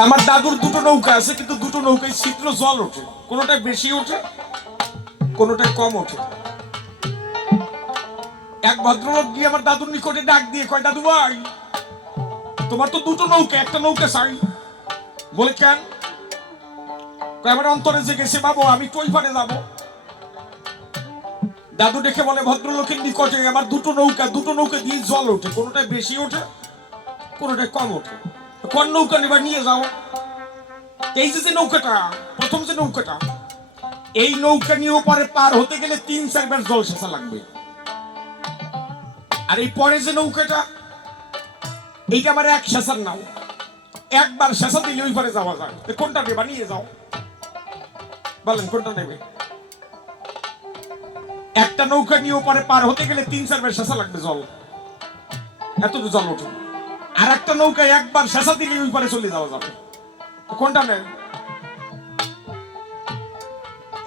আমার দাদুর দুটো নৌকা আছে, কিন্তু দুটো নৌকায় ছিদ্র জল ওঠে, কোনোটায় বেশি ওঠে কোনোটায় কম ওঠে। এক ভদ্রলোক গিয়ে আমার দাদুর নিকটে ডাক দিয়ে কয়, দাদু ভাই তোমার তো দুটো নৌকা, একটা নৌকা চাই। বলে কেন? আমার অন্তরে জেগেছে বাবু, আমি তো ওই পারে যাবো। দাদু দেখে বলে ভদ্রলোকের নিকটে আমার দুটো নৌকা দিয়ে জল ওঠে, কোনোটায় বেশি ওঠে কোনোটায় কম ওঠে, কোন নৌকা নেবার নিয়ে যাও। এই যে নৌকাটা, প্রথম যে নৌকাটা, এই নৌকা নিয়ে ওপারে পার হতে গেলে 3-4 বার জল সেচা লাগবে। আর এই পরে যে নৌকাটা, এইটা আমার এক সেচার নাও, একবার সেচা দিলে ওই পারে যাওয়া যায়। কোনটা নেবা নিয়ে যাও, বলেন কোনটা নেবে? একটা নৌকা নিয়ে ওপারে পার হতে গেলে 3-4 বার সেচা লাগবে জল, এত জল ওঠে। আর একটা নৌকায় একবার সেচা দিলে ওই পারে চলে যাওয়া যাবে, কোনটা নেন?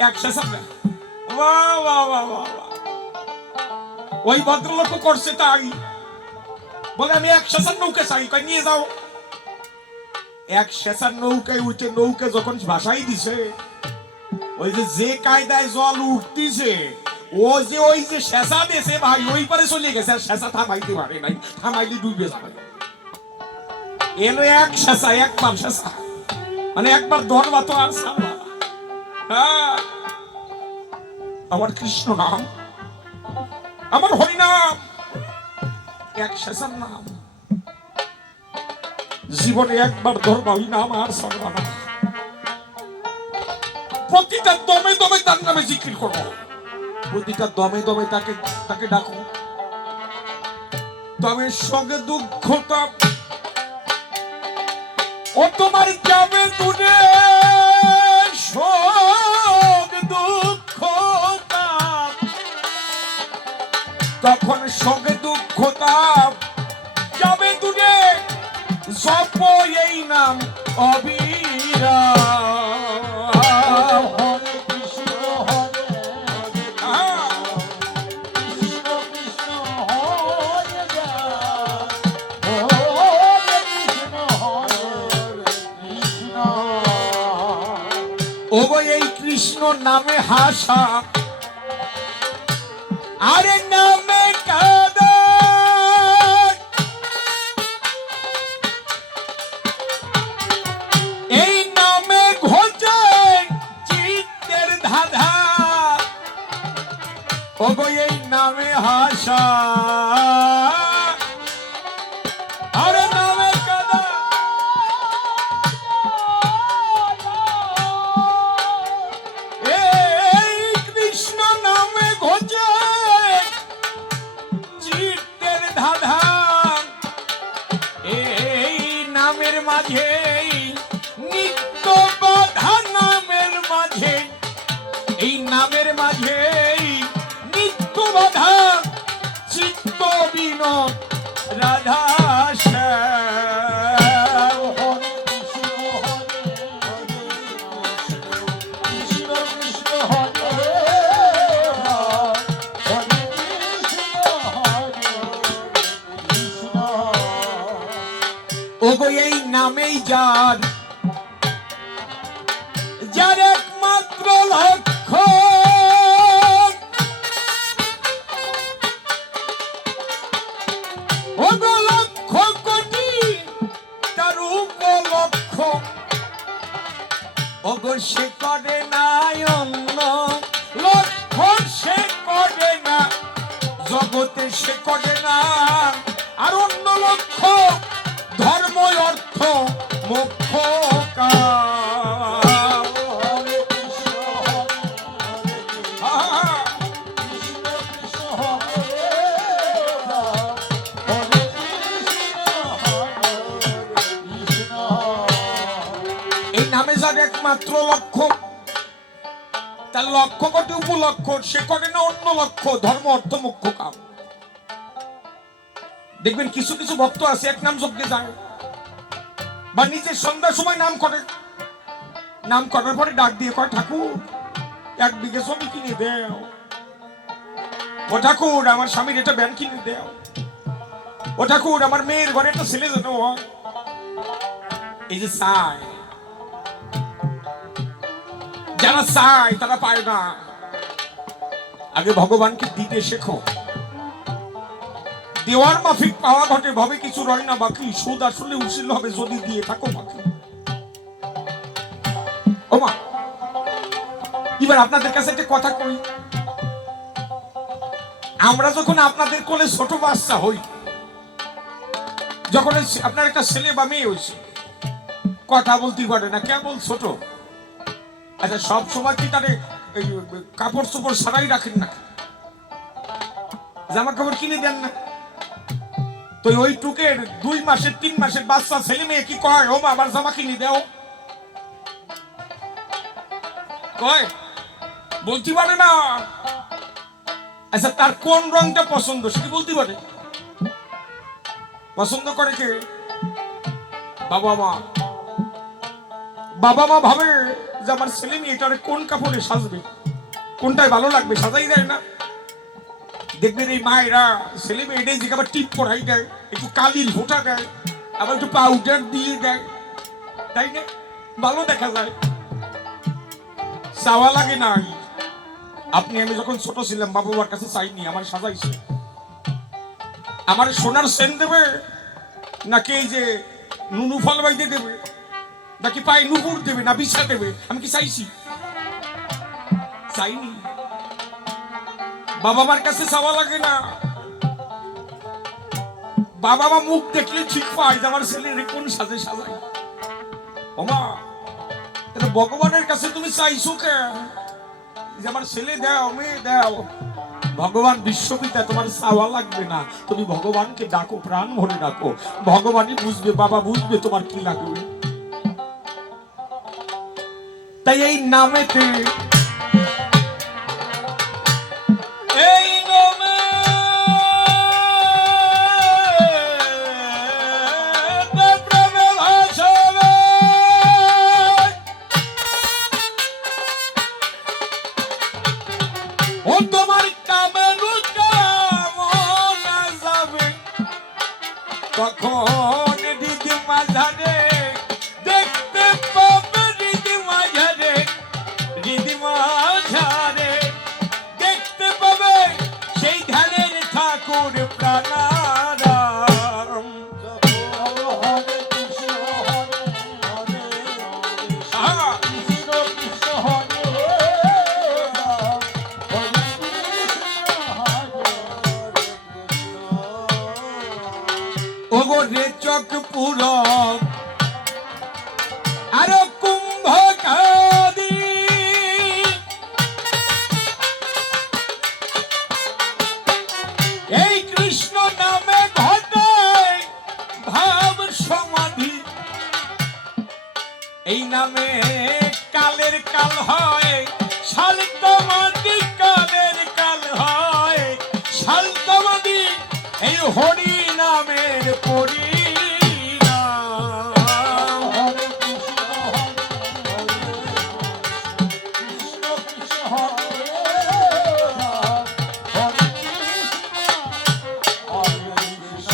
এক সেচা নেন। ওই ভদ্রলোক করছে তাই, বলে আমি এক সেচার নৌকা চাই, কই নিয়ে যাও। এক সেচার নৌকায় উঠে নৌকা যখন ভাসাই দিছে, ওই যে কায়দায় জল উঠতিছে, ওই যে সেচা দিয়েছে ভাই ওই পারে চলে গেছে, আর সেচা থামাইতে পারে নাই, থামাইলে ডুবে যাবে। এলো এক সেচা, একবার সেচা, মানে একবার ধরবা তো আর ছাড়বা। হ্যাঁ, আমার কৃষ্ণ নাম, আমার হরি নাম, এক সেচার নাম, জীবনে একবার ধরবা ওই নাম আর ছাড়বা না। প্রতিটা দমে দমে তার নামে জিকির করো, প্রতিটা দমে দমে তাকে ডাকো। দমের সঙ্গে দুঃখ তাপ ও তোমার যাবে দূরে, শোক দুঃখ তাপ, তখন সঙ্গে দুঃখ তাপ যাবে দূরে, জপ এই নাম অবিরাম। এই কৃষ্ণ নামে হাসা, আরে নামে কাঁদা, এই নামে ঘোচে চিত্তের ধাঁধা, ওগো এই নামে হাসা, আরে নামে কাঁদা, এই কৃষ্ণ নামে ঘোচে চিত্তের ধাঁধা, এই নামের মাঝে নিত্য বাধা, নামের মাঝে, এই নামের মাঝে নিত্য বাধা, চিত্ত বিনোদ রাধা ওগো এই নামেই যার, যার একমাত্র লক্ষ্য, ওগো লক্ষ কোটি তার উপলক্ষ, ওগো সে করে নাই অন্য লক্ষ, সে করে না জগতে, সে করে না আর অন্য লক্ষ্য, ধর্ম অর্থ মোক্ষ কাম। এই নামে যার একমাত্র লক্ষ্য, তার লক্ষ্য কোটি উপলক্ষ, সে করে না অন্য লক্ষ্য, ধর্ম অর্থ মোক্ষ কাম। দেখবেন কিছু কিছু ভক্ত আছে এক নাম যজ্ঞে যায়, বা নিজের সন্ধ্যার সময় নাম করে, নাম করার পরে ডাক দিয়ে কয়, ঠাকুর 1 বিঘে জমি কিনে দেও, ও ঠাকুর আমার স্বামীর একটা ব্যান কিনে দেও, ও ঠাকুর আমার মেয়ের ঘরে একটা ছেলে যেন হয়, এই যে চায়, যারা চায় তারা পায় না। আগে ভগবানকে দিতে শেখো, দেওয়ার মাফিক পাওয়া ঘটে, ভাবে কিছু রয় না বাকি, সুদ আসলে উচিল হবে যদি দিয়ে থাকো বাকি। ওমা, এবার আপনাদের কাছে একটা কথা কই, আমরা যখন আপনাদের কোলে ছোট বাচ্চা হই, যখন আপনার একটা ছেলে বা মেয়ে হয়েছে, কথা বলতে পারে না, কেবল ছোট, আচ্ছা সব সময় কি তারে কাপড় চোপড় সারাই রাখেন না, জামা কাপড় কিনে দেন না? তো ওই টুকের 2 মাসের 3 মাসের বাচ্চা ছেলে মেয়ে কি কয়, ও মা আবার জামা কিনে দাও? কয়? বলতে পারে না। আচ্ছা তার কোন রংটা পছন্দ সেটা বলতে পারে? পছন্দ করে কে? বাবা মা। বাবা মা ভাবে যে আমার ছেলে মেয়েটারে কোন কাপড়ে সাজবে, কোনটায় ভালো লাগবে, সাজাই দেয় না? দেখবেন এই মায়েরা ছেলে মেয়েটাই যে আবার টিপ পরাই দেয়, একটু কালির ফোঁটা দেয়, আবার একটু পাউডার দিয়ে দেয়, তাই না? ভালো দেখা যায়, চাওয়া লাগে না। আপনি আমি যখন ছোট ছিলাম বাবা মার কাছে চাইনি, আমার সাজাইছে। আমার সোনার সেন দেবে নাকি এই যে নুনু ফল বাইতে দেবে, নাকি পায়ে নুপুর দেবে, না বিছা দেবে? আমি কি চাইছি? চাইনি। বাবা মার কাছে চাওয়া লাগে না। বাবা মা মুখ দেখলে ঠিক পায় যে আমার ছেলের কোন সাজে সাজাই। ওমা, তাহলে ভগবানের কাছে তুমি চাইছো কেন যে আমার ছেলে দাও, মেয়ে দাও? ভগবান বিশ্বপিতা, তোমার চাওয়া লাগবে না, তুমি ভগবানকে ডাকো, প্রাণ ভরে ডাকো, ভগবানই বুঝবে, বাবা বুঝবে তোমার কি লাগবে। তাই এই নামেতে, এই নামে প্রেমে ভাসবে, ও তোমার কামে রুকামনা যাবে, তখন দিদিমা জানে দেখতে পাবে, দিদিমা জানে, দিদিমা জানে দেখতে পাবে সেই ধ্যানের ঠাকুর প্রাণারাম। হরে কৃষ্ণ হরে হরে, কৃষ্ণ কৃষ্ণ হরে রাম, হরে কৃষ্ণ হরে। ওগো রে চক পুরব আর কুম্ভ কাদি, এই কৃষ্ণ নামে ঘটে ভাব সমাধি, এই নামে কালের কাল হয় শান্তমাদি, কালের কাল হয় শান্তমাদি, এই হরি নামের পরিণাম। হরে কৃষ্ণ হরে হরে, কৃষ্ণ কৃষ্ণ হরে রাম, হরে কৃষ্ণ হরে কৃষ্ণ।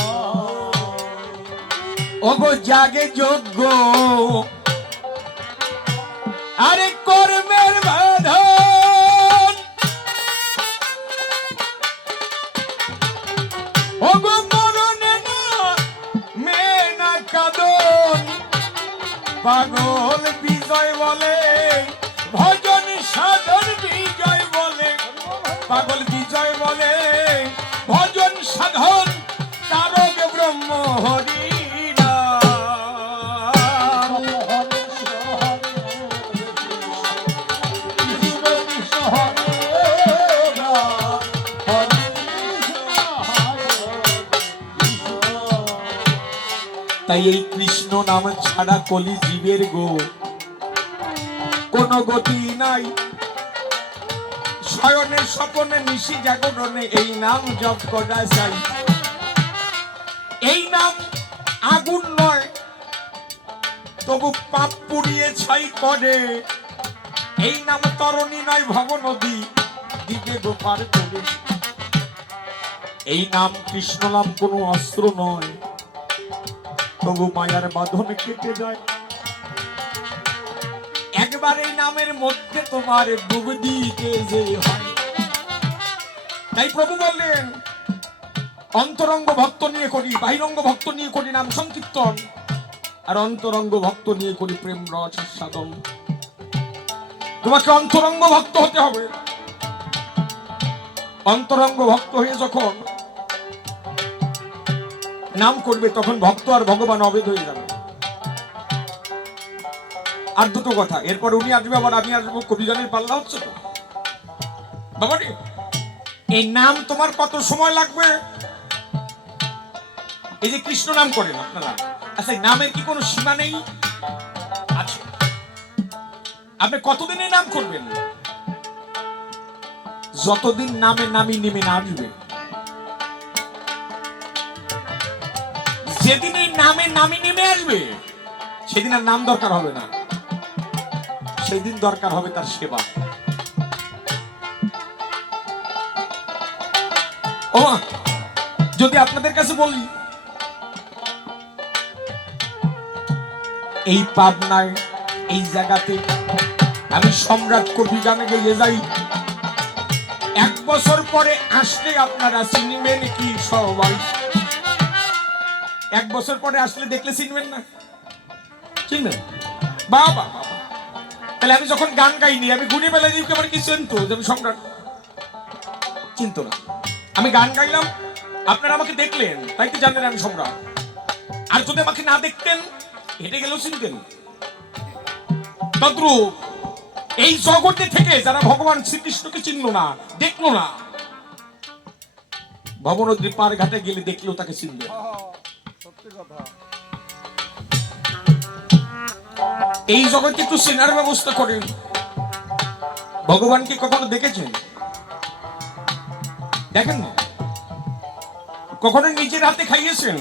ওগো জাগে যোগ্য আরে কর্মের বাঁধন, ওগো মরণে না মেনা কাদন, পাগল বিজয় বলে ভজন সাধন, বিজয় বলে পাগল, বিজয় বলে ভজন সাধন, তারক ব্রহ্ম হরি তাই এই কৃষ্ণ নাম ছাড়া কলি জীবের গো কোন গতি নাই, শয়নের স্বপনে নিশি জাগরণে এই নাম জপ করা চাই। এই নাম আগুন নয়, তবু পাপ পুড়িয়ে ছাই করে, এই নাম তরণী নয় ভব নদী, দিবে গোপার করে। এই নাম কৃষ্ণ নাম কোনো অস্ত্র নয়, তবু মায়ার বাঁধন কেটে যায়। এবার এই নামের মধ্যে তোমার ডুব দিতে যে হয়। তাই প্রভু বললেন অন্তরঙ্গ ভক্ত নিয়ে করি, বাহিরঙ্গ ভক্ত নিয়ে করি নাম সংকীর্তন, আর অন্তরঙ্গ ভক্ত নিয়ে করি প্রেম রস সাধন। তোমাকে অন্তরঙ্গ ভক্ত হতে হবে। অন্তরঙ্গ ভক্ত হয়ে যখন নাম করবে তখন ভক্ত আর ভগবান অভেদ হয়ে যাবে। আর দুটো কথা, এরপর উনি আসবে আবার আমি আসবো, কবিগানের পাল্লা হচ্ছে তো বাবা রে। এই নাম তোমার কত সময় লাগবে? এই যে কৃষ্ণ নাম করেন আপনারা, আচ্ছা নামের কি কোনো সীমা নেই? আছে। আপনি কতদিনে নাম করবেন? যতদিন নামে নামি নেমে না আসবে। যেদিন এই নামে নামি নেমে আসবে সেদিন আর নাম দরকার হবে না, সেদিন দরকার হবে তার সেবা। ও যদি আপনাদের কাছে বলি এই পাবনায় এই জায়গাতে আমি সম্রাট কবি গানে গিয়ে যাই, 1 বছর পরে আসলে আপনারা চিনবেন কি সবাই? 1 বছর পরে আসলে দেখলে চিনবেন না? চিনবেন? বাবা তাহলে আমি যখন গান গাইনি আমি গুনে বেলা দিই কেমন কি চিনতো যে আমি সম্রাট? চিনতো না। আমি গান গাইলাম, আপনারা আমাকে দেখলেন, তাই তো জানলেন আমি সম্রাট। আর যদি আমাকে না দেখতেন হেঁটে গেলেও চিনতেন। তদ্রূপ এই জগতে থেকে যারা ভগবান শ্রীকৃষ্ণকে চিনল না, দেখলো না, ভবনদ্রী পার ঘাটে গেলে দেখলেও তাকে চিনবে। এই জগতে একটু চেনার ব্যবস্থা করেন। ভগবানকে কখনো দেখেছেন? দেখেন না? কখনো নিজের হাতে খাইয়েছেন?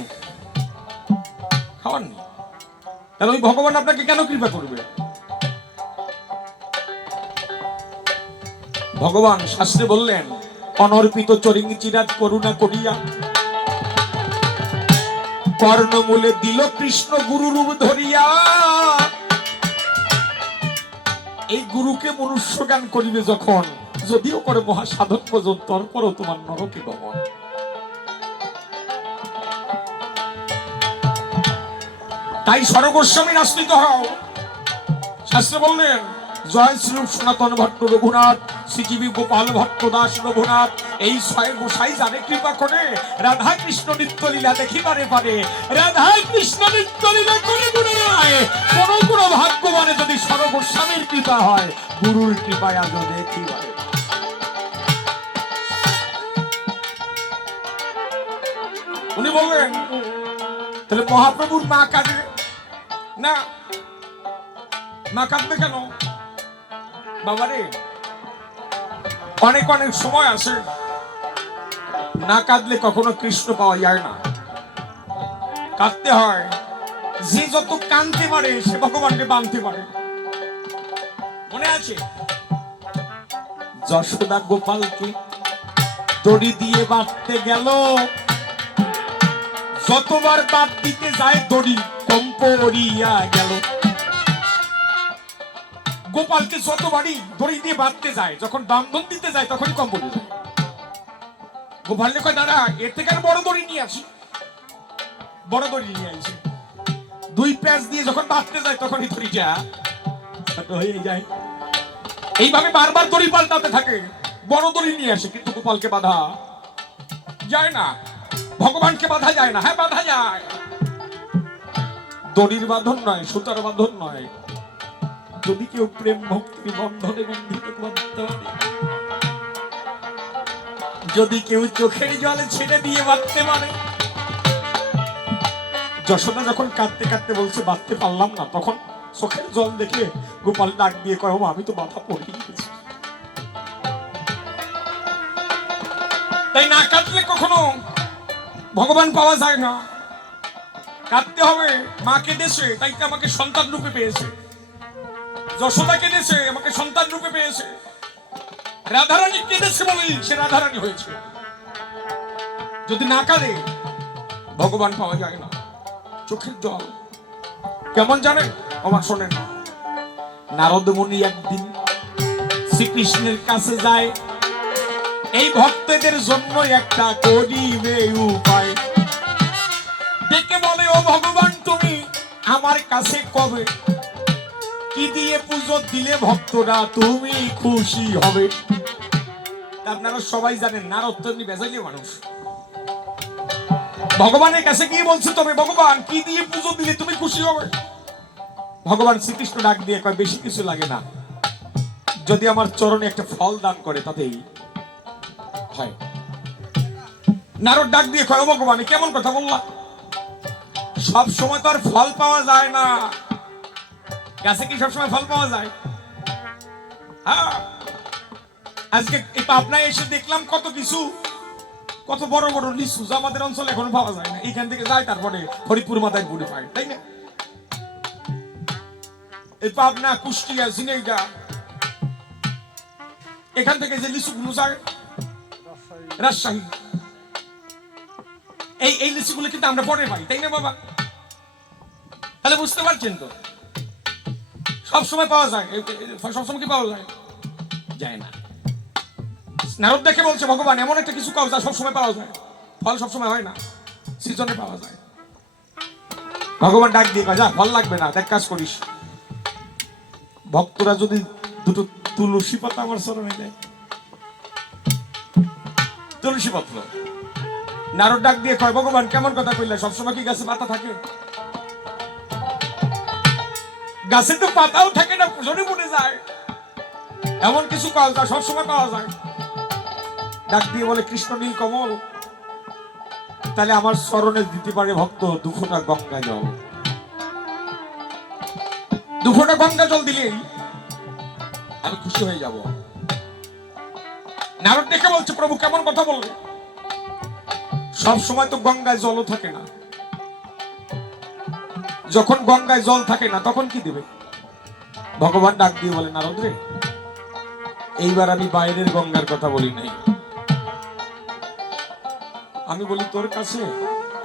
খাওয়াননি। তাহলে ওই ভগবান আপনাকে কেন কৃপা করবে? ভগবান শাস্ত্রে বললেন অনর্পিত চরিঙ্গি চিরাত করুণা করিয়া কর্ণমূলে দিল কৃষ্ণ গুরু রূপ ধরিয়া। এই গুরুকে মনুষ্য জ্ঞান করিবে যখন, যদিও করে মহাসাধন পর্যন্ত, তারপরও তোমার নরকে গমন। তাই স্বর্গস্বামী আশ্রিত হও। শাস্ত্রে বললেন জয় শ্রীরূপ সনাতন ভট্ট রঘুনাথ, শ্রীজীবী গোপাল ভট্ট দাস রঘুনাথ, এই ছয় গোসাই জানে কৃপা করে রাধা কৃষ্ণ নিত্য লীলা দেখিবারে পারে। রাধা কৃষ্ণ নিত্য লীলা করে গুণে নয়, কোন কোন ভাগ্যবানে যদি স্বর্গস্বামীর কৃপা হয়, গুরুর কৃপায় আজ দেখিবারে। উনি বললেন তাহলে মহাপ্রভুর মা কাঁদে না? মা কাঁদবে কেন? বাবারে অনেক অনেক সময় আছে না কাঁদলে কখনো কৃষ্ণ পাওয়া যায় না। কাঁদতে হয়। যে যত কাঁদতে পারে সে ভগবানকে বাঁধতে পারে। মনে আছে যশোদা গোপালকে দড়ি দিয়ে বাঁধতে গেল, যতবার বাদ দিতে যায় দড়ি কম্প উড়িয়া গেল। গোপালকে যতবারই দড়ি দিয়ে বাঁধতে যায়, যখন বান্ধন দিতে যায় তখনই কম্প উড়ে যায়। গোপাল কয় দাদা এর থেকে আর বড় দড়ি নিয়ে আসি। বড় দড়ি নিয়ে আসে, 2 প্যাচ দিয়ে যখন বাঁধতে যায় তখনই দড়িটা ছোট হয়ে যায়। এইভাবে বারবার দড়ি পাল্টাতে থাকে, বড় দড়ি নিয়ে আসে, কিন্তু গোপালকে বাঁধা যায় না, ভগবানকে বাঁধা যায় না। হ্যাঁ বাঁধা যায়, দড়ির বাঁধন নয়, সুতার বাঁধন নয়। যদি কেউ প্রেম ভক্তির বন্ধনে বন্ধিত করতে পারে, যদি কেউ চোখের জলে ছেড়ে দিয়ে বাঁধতে পারে। যশোদা যখন কাঁদতে কাঁদতে বলছে বাঁধতে পারলাম না, তখন চোখের জল দেখে গোপাল ডাক দিয়ে কয় আমি তো বাধা পড়ে গেছি। তাই না কাঁদলে কখনো ভগবান পাওয়া যায় না। কাঁদতে হবে। মা কেঁদেছে, তাই তো আমাকে সন্তান রূপে পেয়েছে। যশোদা কেঁদেছে, আমাকে সন্তান রূপে পেয়েছে। রাধারানী কেঁদেছে বলেই সে রাধারানী হয়েছে। যদি না কাঁদে ভগবান পাওয়া যায় না। চোখের জল কেমন জানেন? আমার শোনেন, নারদ মুনি একদিন শ্রীকৃষ্ণের কাছে যায়, এই ভক্তদের জন্য একটা করিবে উপায়। ডেকে বলে, ও ভগবান, তুমি আমার কাছে কবে কি দিয়ে পুজো দিলে ভক্তরা তুমি খুশি হবে? আপনারা সবাই জানেন নারদ তো এমনি বেজাইলে মানুষ। ভগবানের কাছে গিয়ে বলছে, তবে ভগবান কি দিয়ে পুজো দিলে তুমি খুশি হবে? ভগবান শ্রীকৃষ্ণ ডাক দিয়ে কয়, বেশি কিছু লাগে না, যদি আমার চরণে একটা ফল দান করে তাতেই হয়। নারদ ডাক দিয়ে কয়, ও ভগবান, কেমন কথা বললা? সব সময় তো আর ফল পাওয়া যায় না। গাছে কি সবসময় ফল পাওয়া যায়? হ্যাঁ, আজকে এই পাবনায় এসে দেখলাম কত কিছু, কত বড় বড় লিচু আমাদের অঞ্চলে এখনো পাওয়া যায় না। এখান থেকে যায়, তারপরে ফরিদপুর মাথায় ঘুরে পায়, তাই না? এই পাবনা, কুষ্টিয়া, ঝিনাইদহ, এখান থেকে যে লিচু গুলো যায় রাজশাহী, এই লিচুগুলো কিন্তু আমরা পরে পাই, তাই না বাবা? তাহলে বুঝতে পারছেন তো, সবসময় পাওয়া যায়? সবসময় কি পাওয়া যায়? যায় না। নারদ দেখে বলছে, ভগবান এমন একটা কিছু কাজ যা সবসময় পাওয়া যায়, ফল সবসময় হয় না, সিজনে পাওয়া যায়। ভগবান ডাক দিয়ে যা, ফল লাগবে না, দেখ কাজ করিস, ভক্তরা যদি দুটো তুলসী পাতা আমার চরণে দেয়, তুলসী পত্র। নারদ ডাক দিয়ে কয়, ভগবান কেমন কথা কইলে, সবসময় কি গাছে পাতা থাকে? গাছে তো পাতাও থাকে না, ঝরে পড়ে যায়। এমন কিছু কাজ যা সবসময় পাওয়া যায়। ডাক দিয়ে বলে, কৃষ্ণ নীল কমল, তাহলে আমার চরণে দিতে পারে ভক্ত দুফোঁটা গঙ্গা জল। দুফোঁটা গঙ্গা জল দিলেই আমি খুশি হয়ে যাব। নারদ দেখে বলছে, প্রভু কেমন কথা বললে, সব সময় তো গঙ্গায় জলও থাকে না। যখন গঙ্গায় জল থাকে না তখন কি দিবে? ভগবান ডাক দিয়ে বলে, নারদ রে, এইবার আমি বাইরের গঙ্গার কথা বলি নাই, আমি বলি তোর কাছে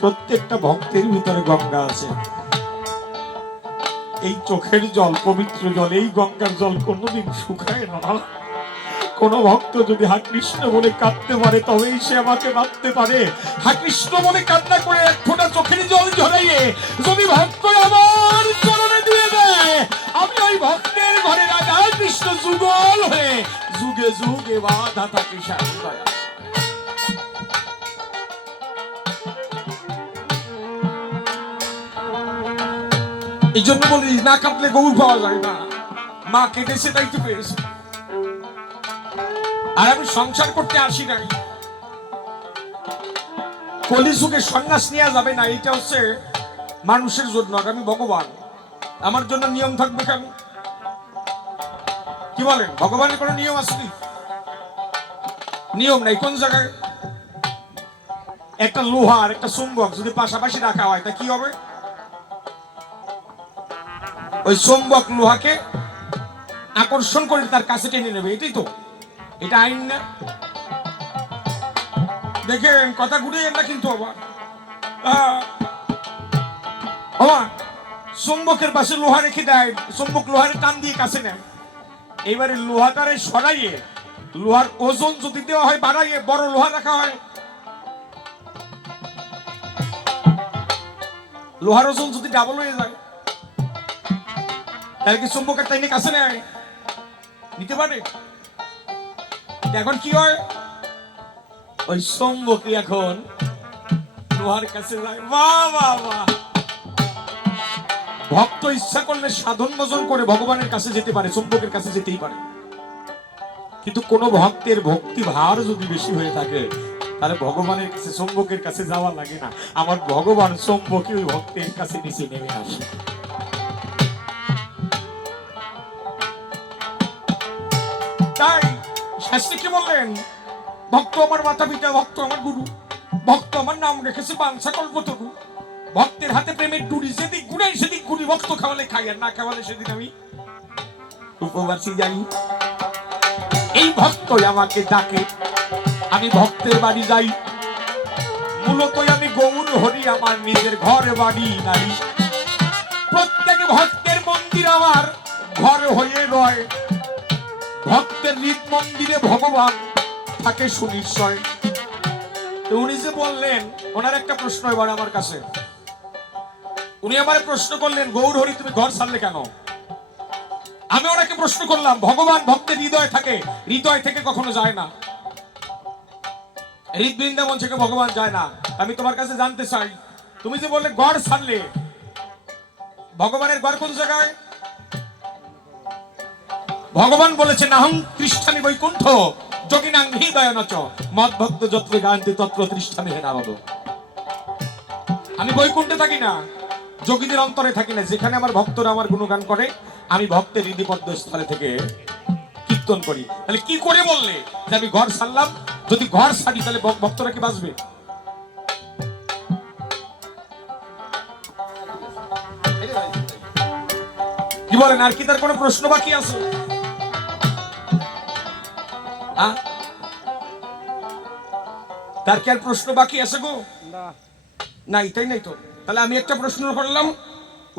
প্রত্যেকটা ভক্তের ভিতরে গঙ্গা আছে। এই চোখের জল, পবিত্র জল, এই গঙ্গার জল কোনোদিন শুকায় না। কোন ভক্ত যদি হা কৃষ্ণ বলে কাঁদতে পারে তবেই সে আমাকে বাঁধতে পারে। হা কৃষ্ণ বলে কান্না করে এক ফোঁটা চোখের জল ঝরাইয়ে যদি ভক্ত আমার চরণে দিয়ে দেয়, আমি ওই ভক্তের ঘরে রাজা কৃষ্ণ যুগল হয়ে যুগে যুগে বাধা থাকি সারা। এই জন্য বলি, না কাঁদলে গৌর পাওয়া যায় না। মা কেটেছে তাই তো পেয়েছে। আর আমি সংসার করতে আসি নাই, কলিযুগে সন্ন্যাস নেওয়া যাবে না, এটা হচ্ছে মানুষের জন্য। আমি ভগবান, আমার জন্য নিয়ম থাকবে কেন? কি বলেন, ভগবানের কোনো নিয়ম আছে? নিয়ম নাই। কোন জায়গায় একটা লোহার একটা চুম্বক যদি পাশাপাশি রাখা হয় তা কি হবে? ওই চুম্বক লোহাকে আকর্ষণ করে তার কাছে টেনে নেবে, এটাই তো, এটা আইন না? দেখেন কথা ঘুরে না কিন্তু আবার চুম্বকের পাশে লোহা রেখে দেয়, চুম্বক লোহার টান দিয়ে কাছে নেয়। এইবারে লোহাটারে সরাইয়ে লোহার ওজন যদি দেওয়া হয় বাড়াইয়ে বড় লোহা রাখা হয়, লোহার ওজন যদি ডাবল হয়ে যায় তাহলে কি চুম্বকের টাইনে কাছে নেয়? নিতে পারে? এখন কি হয়, ওই চুম্বকই এখন লোহার কাছে যায়। বাহ বাহ বাহ! ভক্ত ইচ্ছা করলে সাধন ভজন করে ভগবানের কাছে যেতে পারে, চুম্বকের কাছে যেতেই পারে। কিন্তু কোন ভক্তের ভক্তি ভার যদি বেশি হয়ে থাকে তাহলে ভগবানের কাছে চুম্বকের কাছে যাওয়া লাগে না, আমার ভগবান চুম্বকে ওই ভক্তের কাছে নিচে নেমে আসে। তাই শাস্ত্রে কি বললেন, ভক্ত আমার মাতা পিতা, ভক্ত আমার গুরু, ভক্ত আমার নাম রেখেছে বাঞ্ছা কল্পতরু। ভক্তের হাতে প্রেমের ডুরি, যেদিক ঘুরাই সেদিক ঘুরি, ভক্ত খাওয়ালে খাই আর না খাওয়ালে সেদিন আমি উপবাসী যাই। এই ভক্তই আমাকে ডাকে, আমি ভক্তের বাড়ি যাই। মূলত আমি গৌর হরি, আমার নিজের ঘর বাড়ি নাই। প্রত্যেক ভক্তের মন্দির আমার ঘর হয়ে রয়, ভক্তের হৃদ মন্দিরে ভগবান থাকে সুনিশ্চয়। উনি যে বললেন, ওনার একটা প্রশ্ন এবার আমার কাছে, উনি আমার প্রশ্ন করলেন, গৌর হরি তুমি ঘর ছাড়লে কেন? আমি ওনাকে প্রশ্ন করলাম, ভগবান ভক্তের হৃদয় থাকে, হৃদয় থেকে কখনো যায় না, হৃদবৃন্দাবন থেকে ভগবান যায় না। আমি তোমার কাছে জানতে চাই, তুমি যে বললে ঘর ছাড়লে, ভগবানের ঘর কোন জায়গায়? ভগবান বলেছে, নাহং তৃষ্ঠামি বৈকুণ্ঠ যোগিনাং হৃদয় নচ মদ ভক্ত যত্র গায়ন্তি তত্র তৃষ্ঠামি হে নারদ। আমি বৈকুণ্ঠে থাকি না, যোগীদের অন্তরে থাকি না। যেখানে আমার ভক্তরা আমার গুণগান করে, আমি ভক্তের হৃদয়পদ্ম স্থলে থেকে কীর্তন করি। তাহলে কি করে বললে যে আমি ঘর ছাড়লাম? যদি ঘর ছাড়ি তাহলে ভক্তরা কি বাঁচবে? কি বলেন? আর কি তার কোনো প্রশ্ন বাকি আছে? তার কি আর প্রশ্ন বাকি আছে গো? নাই, তাই নাই তো। তাহলে আমি একটা প্রশ্ন করলাম,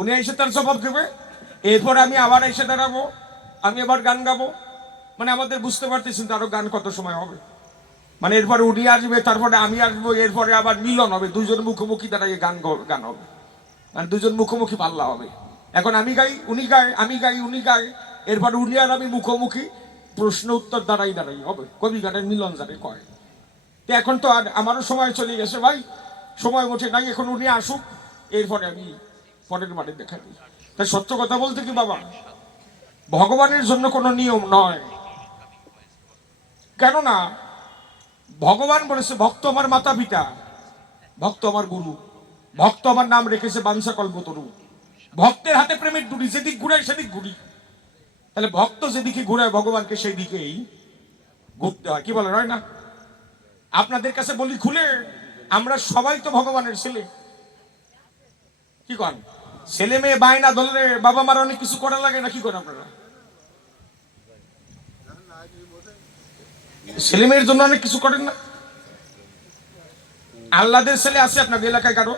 উনি এসে তার জবাব দেবে, এরপর আমি আবার এসে দাঁড়াবো, আমি আবার গান গাবো। মানে আমাদের বুঝতে পারতেছেন তো আরো গান কত সময় হবে। মানে এরপরে উনি আসবে, তারপরে আমি আসবো, এরপরে আবার মিলন হবে, দুইজন মুখোমুখি দাঁড়িয়ে গান হবে, মানে দুজন মুখোমুখি পাল্লা হবে। এখন আমি গাই, উনি গায়, আমি গাই, উনি গায়, এরপরে উনি আর আমি মুখোমুখি, প্রশ্ন উত্তর দাঁড়াই হবে, কবি গানের মিলন যাবে কয়। তো এখন তো আর আমারও সময় চলে গেছে ভাই, সময় মোটে নাই। এখন উনি আসুক, এরপরে আমি পরের বারে দেখা দিই। তাই সত্য কথা বলতে কি বাবা, ভগবানের জন্য কোনো নিয়ম নয়। কেননা ভগবান বলেছে, ভক্ত আমার মাতা পিতা, ভক্ত আমার গুরু, ভক্ত আমার নাম রেখেছে বাঞ্ছা কল্পতরু। ভক্তের হাতে প্রেমের ডুরি, যেদিক ঘুরায় সেদিক ঘুরি। তাহলে ভক্ত যেদিকে ঘুরায় ভগবানকে সেই দিকেই ঘুরতে হয়। কি বলে, হয় না? আপনাদের কাছে বলি খুলে, আমরা সবাই তো ভগবানের ছেলে। কি কন? ছেলে মেয়ে বায়না ধরলে বাবা মার অনেক কিছু করা লাগে না? কি করেন আপনারা? ছেলে মেয়ের জন্য অনেক কিছু করেন না? আল্লাদের ছেলে আছে আপনাদের এলাকায় কারো?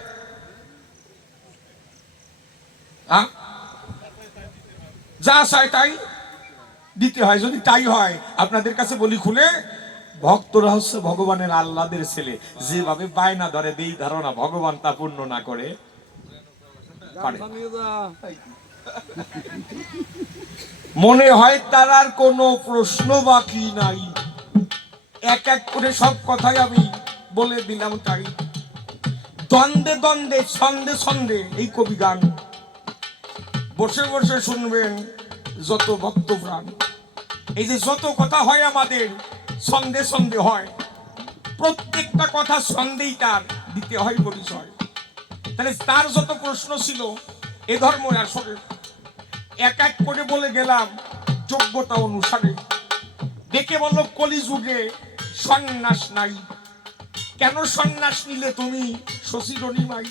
যা চায় তাই দিতে হয়। যদি তাই হয়, আপনাদের কাছে বলি খুলে, ভক্তরা হচ্ছে ভগবানের আল্লাদের ছেলে। যেভাবে বায়না ধরে দেই ধারণা ভগবান তা পূর্ণ না করে পারে। মনে হয় তার আর কোনো প্রশ্ন বাকি নাই। এক এক করে সব কথাই আমি বলে দিলাম। তাই দ্বন্দ্বে দ্বন্দ্বে, ছন্দে ছন্দে এই কবি গান বসে বসে শুনবেন যত ভক্ত প্রাণ। এই যে যত কথা হয় আমাদের, ছন্দে ছন্দে হয়, প্রত্যেকটা কথা ছন্দেই তার দিতে হয় পরিচয়। তাহলে তার যত প্রশ্ন ছিল এ ধর্ম আসলে এক এক করে বলে গেলাম যোগ্যতা অনুসারে। দেখে বলল, কলিযুগে সন্ন্যাস নাই, কেন সন্ন্যাস নিলে তুমি শশীরণী মাই?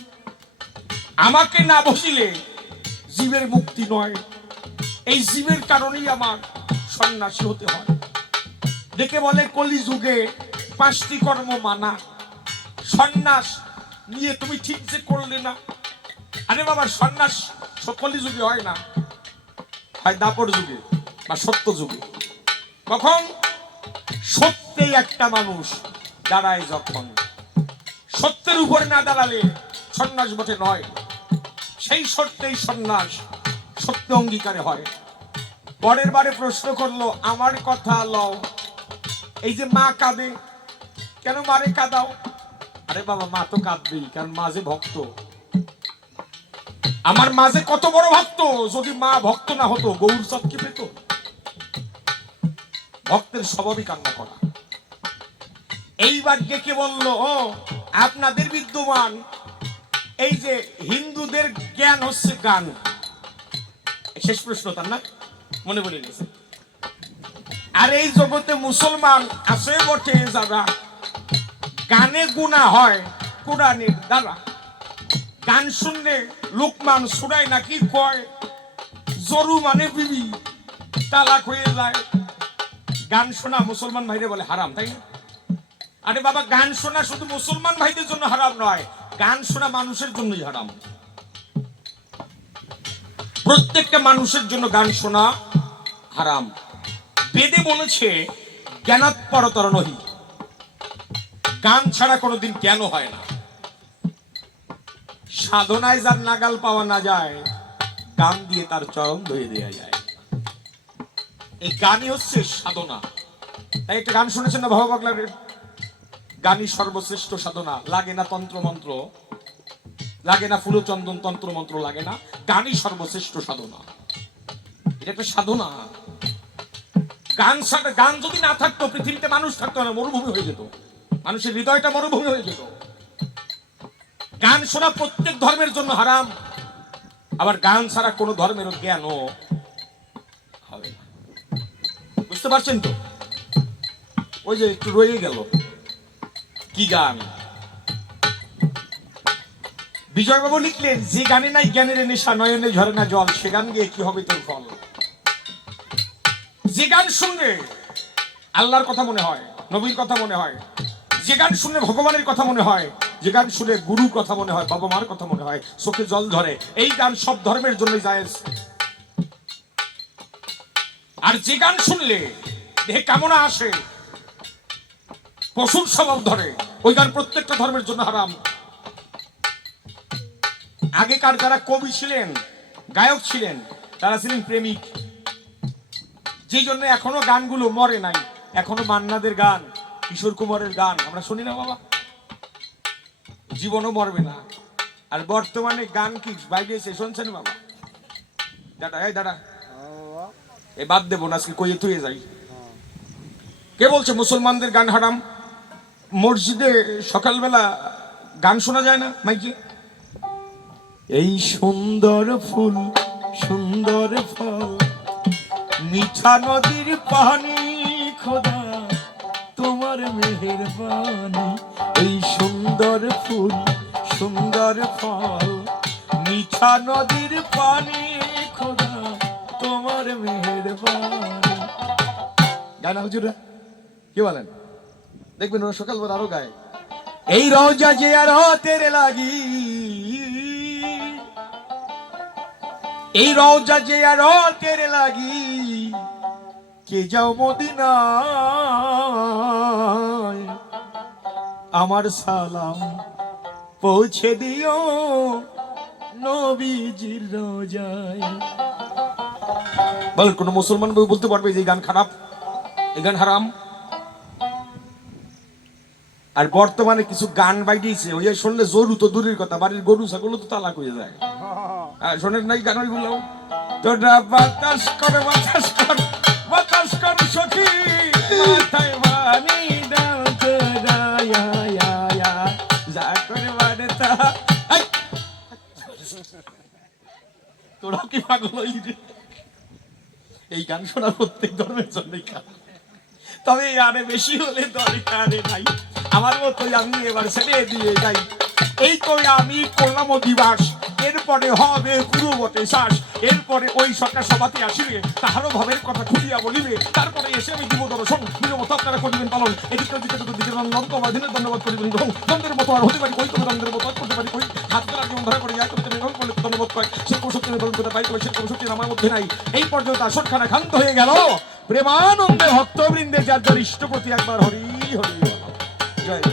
আমাকে না বসিলে জীবের মুক্তি নয়, এই জীবের কারণেই আমার সন্ন্যাসী হতে হয়। দেখে বলে, কলিযুগে 5টি কর্ম মানা, সন্ন্যাস নিয়ে তুমি ঠিক যে করলে না। আরে বাবা, সন্ন্যাস কলিযুগে হয় না, হয় দাপর যুগে বা সত্য যুগে। কখন? সত্যেই একটা মানুষ দাঁড়ায় যখন, সত্যের উপরে না দাঁড়ালে সন্ন্যাস বটে নয়। সেই সত্যেই সন্ন্যাস সত্য অঙ্গীকারে হয়। পরের বারে প্রশ্ন করলো, আমার কথা লও, এই যে মা কাঁদে, কেন মারে কাঁদাও? আরে বাবা, মা তো কাঁদবেই, কারণ মা যে ভক্ত। আমার মাঝে কত বড় ভক্ত, যদি মা ভক্ত না হতো গৌর চাঁদ কি পেত? ভক্তের স্বভাবই কান্না করা। এইবার ডেকে বলল, ও আপনাদের বিদ্যমান এই যে হিন্দুদের জ্ঞান হচ্ছে গান। শেষ প্রশ্ন তার না, মনে পড়ে গেছে। আর এই জগতে মুসলমান আছে বটে যারা গানে গুণা হয় কোরআনের দ্বারা। গান শুনলে লোকমান সুরায় নাকি কয়, জরু মানে বিবি তালাক হয়ে যায়। গান শোনা মুসলমান ভাইরে বলে হারাম, তাই না? আরে বাবা, গান শোনা শুধু মুসলমান ভাইদের জন্য হারাম নয়, গান শোনা মানুষের জন্যই হারাম। প্রত্যেকটা মানুষের জন্য গান শোনা হারাম। বেদে বলেছে জ্ঞানাৎ পরতর নহি, গান ছাড়া কোনোদিন জ্ঞান হয় না। সাধনায় যার নাগাল পাওয়া না যায়, গান দিয়ে তার চরণ ধুয়ে দেওয়া যায়। এই গানই হচ্ছে সাধনা। তাই একটা গান শুনেছেন না ভাবা পাগলার, গানই সর্বশ্রেষ্ঠ সাধনা, লাগে না তন্ত্র মন্ত্র, লাগে না ফুলচন্দন, তন্ত্র মন্ত্র লাগে না, গানই সর্বশ্রেষ্ঠ সাধনা। এটা একটা সাধনা। গান যদি না থাকতো পৃথিবীতে মানুষ থাকতো না, মরুভূমি হয়ে যেত, মানুষের হৃদয়টা মরুভূমি হয়ে যেত। গান শোনা প্রত্যেক ধর্মের জন্য হারাম, আবার গান ছাড়া কোনো ধর্মের জ্ঞানও হবে না। বুঝতে পারছেন তো? ওই যে একটু রয়ে গেল কি গান, বিজয়বাবু লিখলেন, যে গানে নাই জ্ঞানের নেশা, নয়নে ঝরে না জল, সে গান গিয়ে কি হবে তোর ফল। যে গান শুনলে আল্লাহর কথা মনে হয়, নবীর কথা মনে হয়, যে গান শুনলে ভগবানের কথা মনে হয়, যে গান শুনে গুরুর কথা মনে হয়, বাবা মার কথা মনে হয়, চোখে জল ধরে, এই গান সব ধর্মের জন্য জায়েজ। আর যে গান শুনলে দেহে কামনা আসে, পশুর স্বভাব ধরে, ওই গান প্রত্যেকটা ধর্মের জন্য হারাম। আগেকার যারা কবি ছিলেন, গায়ক ছিলেন, তারা ছিলেন প্রেমিক, যেই জন্য এখনো গানগুলো মরে নাই। এখনো মান্নাদের গান, কিশোর কুমারের গান আমরা শুনি না বাবা, জীবনও মরবে না। আর বর্তমানে গান কি বাইরে এসে শুনছেন বাবা? দাদা এই দাদা এই বাদ দেবো না, আজকে কইয়ে তুই যাই। কে বলছে মুসলমানদের গান হারাম? মসজিদে সকালবেলা গান শোনা যায় না মাইকে? এই সুন্দর ফুল সুন্দর ফল, মিঠা নদীর পানি, খোদা তোমার মেহেরবানি। এই সুন্দর ফুল সুন্দর ফল, মিঠা নদীর পানি, খোদা তোমার মেহেরবানি। গায় না হুজুরা? কি বলেন? দেখবেন ওরা সকালবেলা আরো গায়, এই রওজা যে আর তেরে লাগি, এই রওজা যে আর তেরে লাগি, কে যাও মদিনায়, আমার সালাম পৌঁছে দিও নবীজির রোজায়। বল কোন মুসলমান বই বলতে পারবে যে গান খারাপ, এই গান হারাম? আর বর্তমানে কিছু গান বাইদিয়েছে, ওই শুনলে জরু তো দূরের কথা, বাড়ির গরু ছাগল তো তালাক হয়ে যায়। শোনেন নাই গান ওইগুলো? তোরা বাতাস কর বাতাস কর বাতাস কর সখী, মাথায় পানি দাও তোরা, যা করে বাড়তা। তোরা কি পাগল হইলি? এই গান শোনা প্রত্যেক ধর্মের জন্যই খারাপ, তবে আরে বেশি হলে দরকারে নাই। আমার মতোই আমি এবার ছেড়ে দিয়ে যাই। এই তো আমি করলাম অধিবাস, এরপরে হবে পুরো বটে শ্বাস, এরপরে ওই সরকার সভাতে আসিবে, তাহারও ভাবের কথা খুঁজিয়া বলিবে, তারপরে এসে আমি দিব দর্শন, নিরমত আপনারা করিবেন পালন। এদিকে দিকে দিকে দিনের ধন্যবাদ করিবেন গ্রহণ, দ্বন্দ্বের মতো আর হতে পারি কই, তবে দ্বন্দ্বের মতো করতে পারি কই, হাত খেলার জীবন ধরা করে যায় করতে গ্রহণ করলে ধন্যবাদ কয়, সে কৌশক্তি পালন করতে পারি কই, সে কৌশক্তি আমার মধ্যে নাই। এই পর্যন্ত আসরখানা ক্ষান্ত হয়ে গেল, প্রেমানন্দে ভক্তবৃন্দে যার যার ইষ্টপতি একবার হরি হরি জয়।